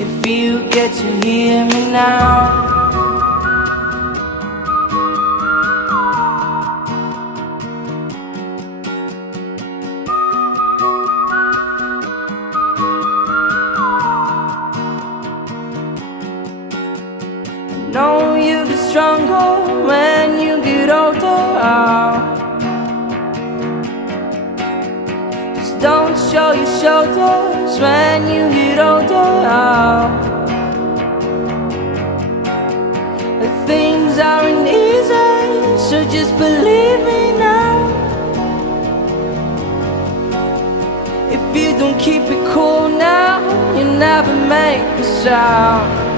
if you get to hear me now. I know you get stronger when you get older. Just don't show your shoulders when you get older. Things aren't easy, so just believe me now. If you don't keep it cool now, you never make a sound.